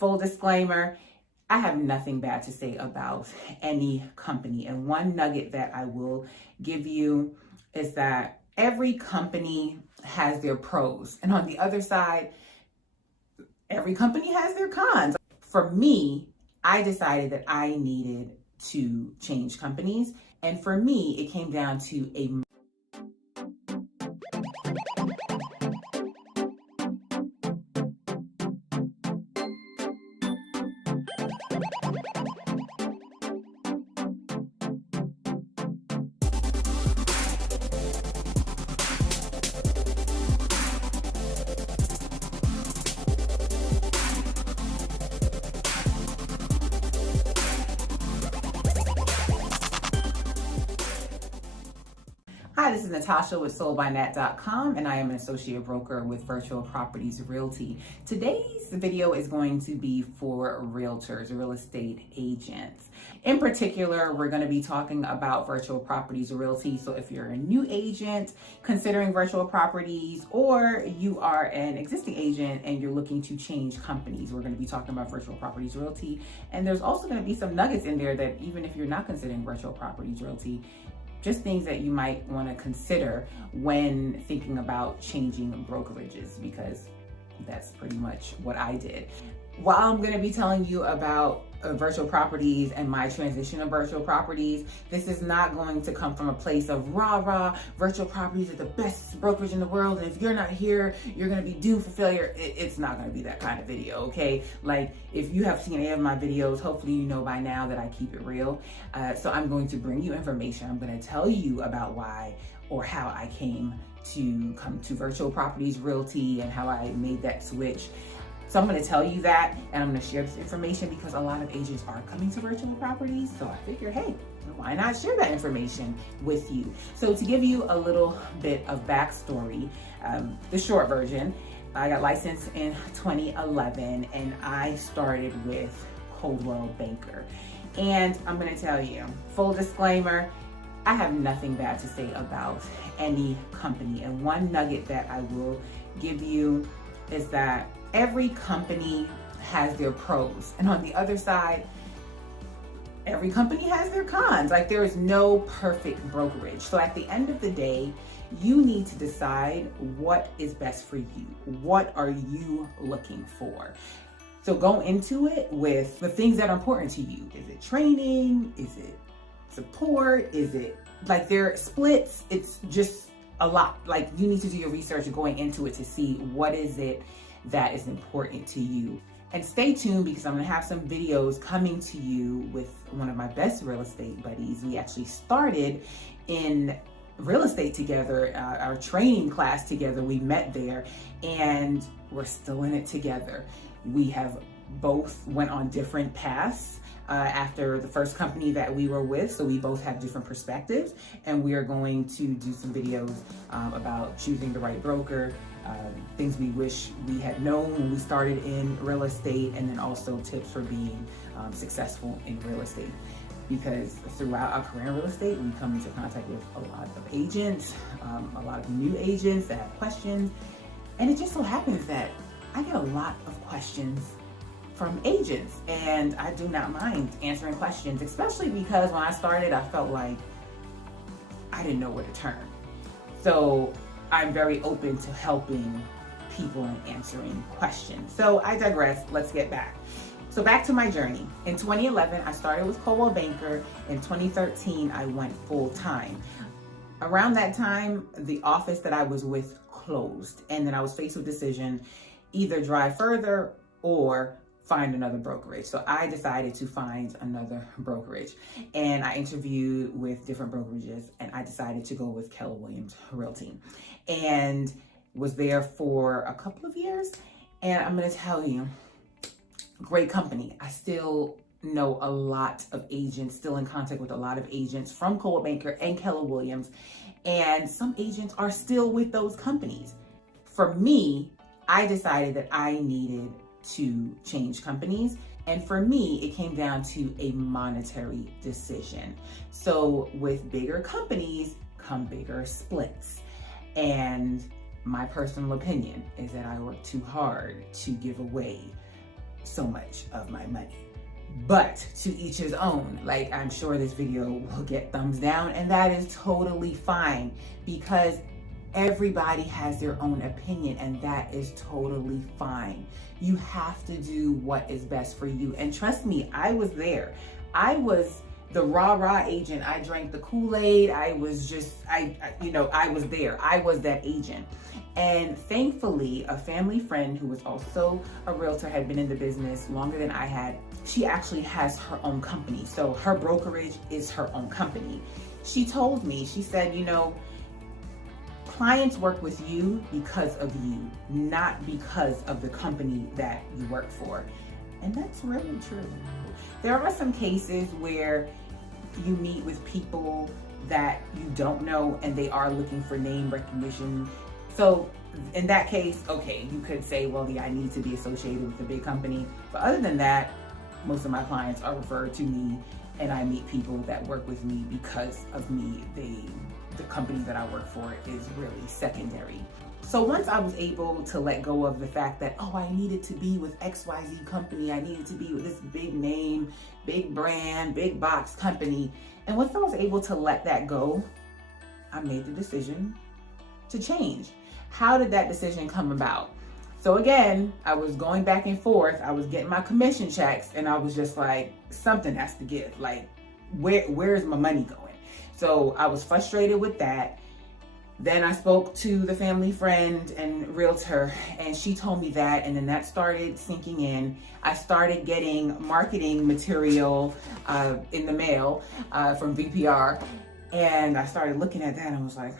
Full disclaimer, I have nothing bad to say about any company. And one nugget that I will give you is that every company has their pros. And on the other side, every company has their cons. For me, I decided that I needed to change companies. And for me, it came down to a Hi, this is Natasha with soldbynat.com, and I am an associate broker with Virtual Properties Realty. Today's video is going to be for realtors, real estate agents. In particular, we're going to be talking about Virtual Properties Realty. So if you're a new agent considering virtual properties, or you are an existing agent and you're looking to change companies, we're going to be talking about Virtual Properties Realty. And there's also going to be some nuggets in there that even if you're not considering Virtual Properties Realty, just things that you might want to consider when thinking about changing brokerages, because that's pretty much what I did. While I'm going to be telling you about virtual properties and my transition of virtual properties, this is not going to come from a place of rah, virtual properties are the best brokerage in the world, and if you're not here, you're going to be doomed for failure. It's not going to be that kind of video, okay? Like, if you have seen any of my videos, hopefully you know by now that I keep it real. So I'm going to bring you information. I'm going to tell you about why or how I came to come to Virtual Properties Realty and how I made that switch. So I'm going to tell you that, and I'm going to share this information because a lot of agents are coming to virtual properties. So I figure, hey, why not share that information with you? So to give you a little bit of backstory, the short version, I got licensed in 2011 and I started with Coldwell Banker. And I'm going to tell you, full disclaimer, I have nothing bad to say about any company. And one nugget that I will give you is that every company has their pros, and on the other side, every company has their cons. Like, there is no perfect brokerage. So at the end of the day, you need to decide what is best for you. What are you looking for? So go into it with the things that are important to you. Is it training? Is it support? Is it, like, there are splits? It's just a lot. Like, you need to do your research going into it to see what is it that is important to you. And stay tuned, because I'm going to have some videos coming to you with one of my best real estate buddies. We actually started in real estate together, our training class together. We met there and we're still in it together. We have both went on different paths after the first company that we were with. So we both have different perspectives, and we are going to do some videos about choosing the right broker, things we wish we had known when we started in real estate, and then also tips for being successful in real estate. Because throughout our career in real estate, we come into contact with a lot of agents, a lot of new agents that have questions. And it just so happens that I get a lot of questions from agents, and I do not mind answering questions, especially because when I started, I felt like I didn't know where to turn. So I'm very open to helping people and answering questions. So I digress, let's get back. So back to my journey. In 2011, I started with Coldwell Banker. In 2013, I went full time. Around that time, the office that I was with closed, and then I was faced with a decision, either drive further or find another brokerage. So I decided to find another brokerage, and I interviewed with different brokerages, and I decided to go with Keller Williams Realty, and was there for a couple of years. And I'm going to tell you, great company. I still know a lot of agents, still in contact with a lot of agents from Coldwell Banker and Keller Williams, and some agents are still with those companies. For me, I decided that I needed to change companies. And for me, it came down to a monetary decision. So with bigger companies come bigger splits. And my personal opinion is that I work too hard to give away so much of my money. But to each his own. Like, I'm sure this video will get thumbs down, and that is totally fine, because everybody has their own opinion, and that is totally fine. You have to do what is best for you. And trust me, I was there. I was the rah-rah agent. I drank the Kool-Aid. I was just, I was there. I was that agent. And thankfully, a family friend who was also a realtor, had been in the business longer than I had. She actually has her own company. So her brokerage is her own company. She told me, she said, clients work with you because of you, not because of the company that you work for. And that's really true. There are some cases where you meet with people that you don't know and they are looking for name recognition. So in that case, okay, you could say, well, yeah, I need to be associated with a big company. But other than that, most of my clients are referred to me, and I meet people that work with me because of me. The company that I work for is really secondary. So once I was able to let go of the fact that, oh, I needed to be with XYZ company, I needed to be with this big name, big brand, big box company. And once I was able to let that go, I made the decision to change. How did that decision come about? So again, I was going back and forth. I was getting my commission checks, and I was just like, something has to give. Like, where is my money going? So I was frustrated with that. Then I spoke to the family friend and realtor, and she told me that, and then that started sinking in. I started getting marketing material in the mail from VPR, and I started looking at that, and I was like,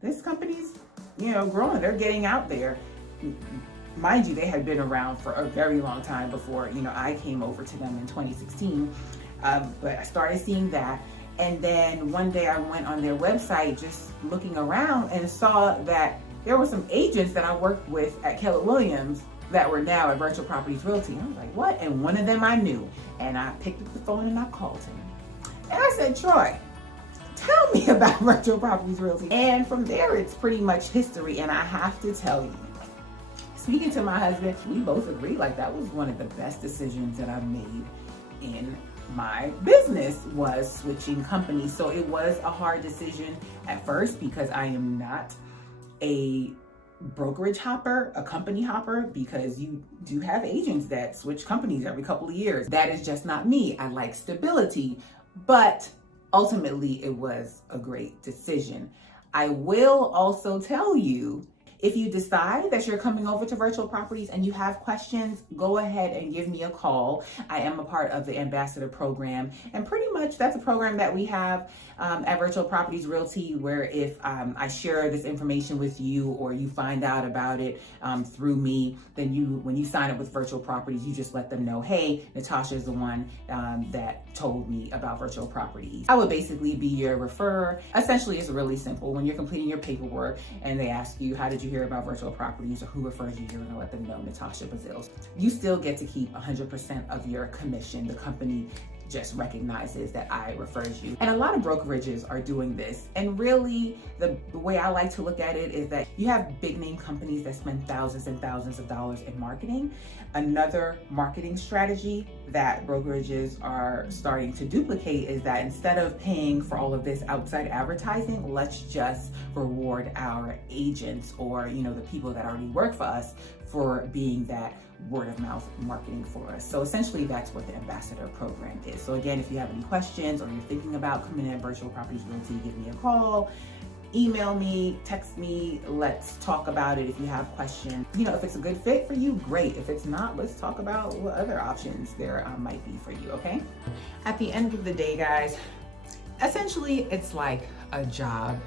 this company's, growing. They're getting out there. Mind you, they had been around for a very long time before, I came over to them in 2016. But I started seeing that. And then one day I went on their website just looking around and saw that there were some agents that I worked with at Keller Williams that were now at Virtual Properties Realty. I was like, what? And one of them I knew. And I picked up the phone and I called him. And I said, Troy, tell me about Virtual Properties Realty. And from there, it's pretty much history. And I have to tell you, speaking to my husband, we both agree, like, that was one of the best decisions that I've made in my business, was switching companies. So it was a hard decision at first, because I am not a brokerage hopper, a company hopper, because you do have agents that switch companies every couple of years. That is just not me. I like stability, but ultimately it was a great decision. I will also tell you, if you decide that you're coming over to Virtual Properties and you have questions, go ahead and give me a call. I am a part of the Ambassador Program, and pretty much that's a program that we have at Virtual Properties Realty, where if I share this information with you, or you find out about it through me, then when you sign up with Virtual Properties, you just let them know, hey, Natasha is the one that told me about Virtual Properties. I would basically be your referrer. Essentially, it's really simple. When you're completing your paperwork and they ask you, how did you hear about Virtual Properties, or who refers you, you're gonna let them know Natasha Bazils. You still get to keep 100% of your commission. The company just recognizes that I referred you. And a lot of brokerages are doing this. And really, the way I like to look at it is that you have big name companies that spend thousands and thousands of dollars in marketing. Another marketing strategy that brokerages are starting to duplicate is that instead of paying for all of this outside advertising, let's just reward our agents, or the people that already work for us, for being that word of mouth marketing for us. So essentially, that's what the Ambassador Program is. So again, if you have any questions, or you're thinking about coming in at Virtual Properties Realty, give me a call, email me, text me, let's talk about it if you have questions. If it's a good fit for you, great. If it's not, let's talk about what other options there might be for you, okay? At the end of the day, guys, essentially, it's like a job.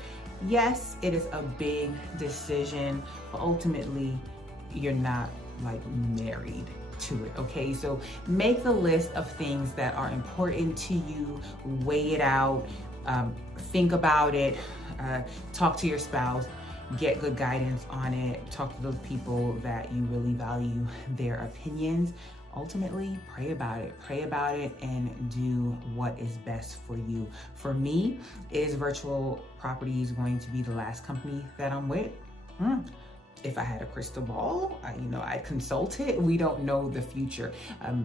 Yes, it is a big decision, but ultimately, you're not like married to it, okay? So make the list of things that are important to you, weigh it out, think about it, talk to your spouse, get good guidance on it, talk to those people that you really value their opinions. Ultimately, pray about it, and do what is best for you. For me, is Virtual Properties going to be the last company that I'm with? if I had a crystal ball, I'd consult it. We don't know the future.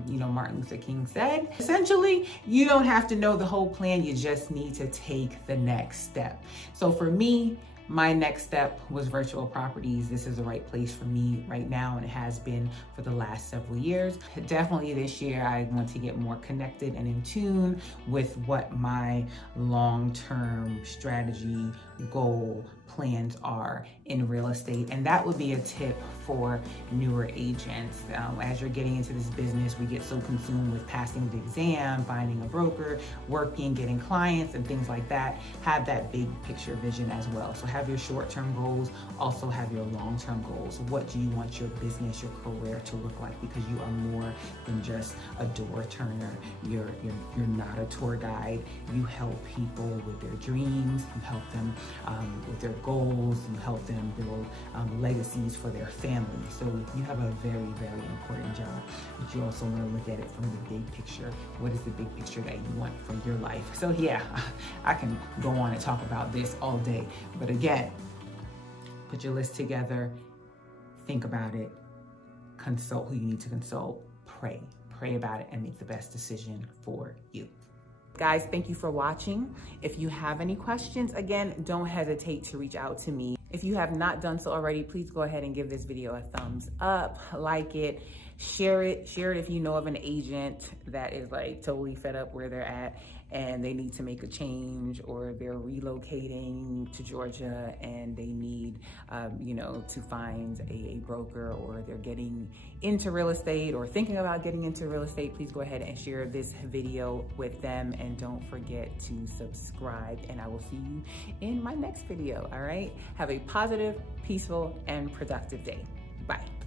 Martin Luther King said, essentially, you don't have to know the whole plan. You just need to take the next step. So for me, my next step was Virtual Properties. This is the right place for me right now, and it has been for the last several years. Definitely this year, I want to get more connected and in tune with what my long-term strategy, goal, plans are in real estate. And that would be a tip for newer agents. As you're getting into this business, we get so consumed with passing the exam, finding a broker, working, getting clients, and things like that. Have that big picture vision as well. So have your short-term goals, also have your long-term goals. What do you want your business, your career to look like? Because you are more than just a door turner. You're not a tour guide. You help people with their dreams. You help them with their goals. You help them build legacies for their family. So you have a very, very important job, but you also want to look at it from the big picture. What is the big picture that you want for your life? So yeah, I can go on and talk about this all day, but again, put your list together, think about it, consult who you need to consult, pray about it, and make the best decision for you. Guys, thank you for watching. If you have any questions, again, don't hesitate to reach out to me. If you have not done so already, please go ahead and give this video a thumbs up, like it, share it if you know of an agent that is like totally fed up where they're at and they need to make a change, or they're relocating to Georgia and they need, to find a broker, or they're getting into real estate or thinking about getting into real estate. Please go ahead and share this video with them, and don't forget to subscribe, and I will see you in my next video. All right, have a positive, peaceful, and productive day. Bye.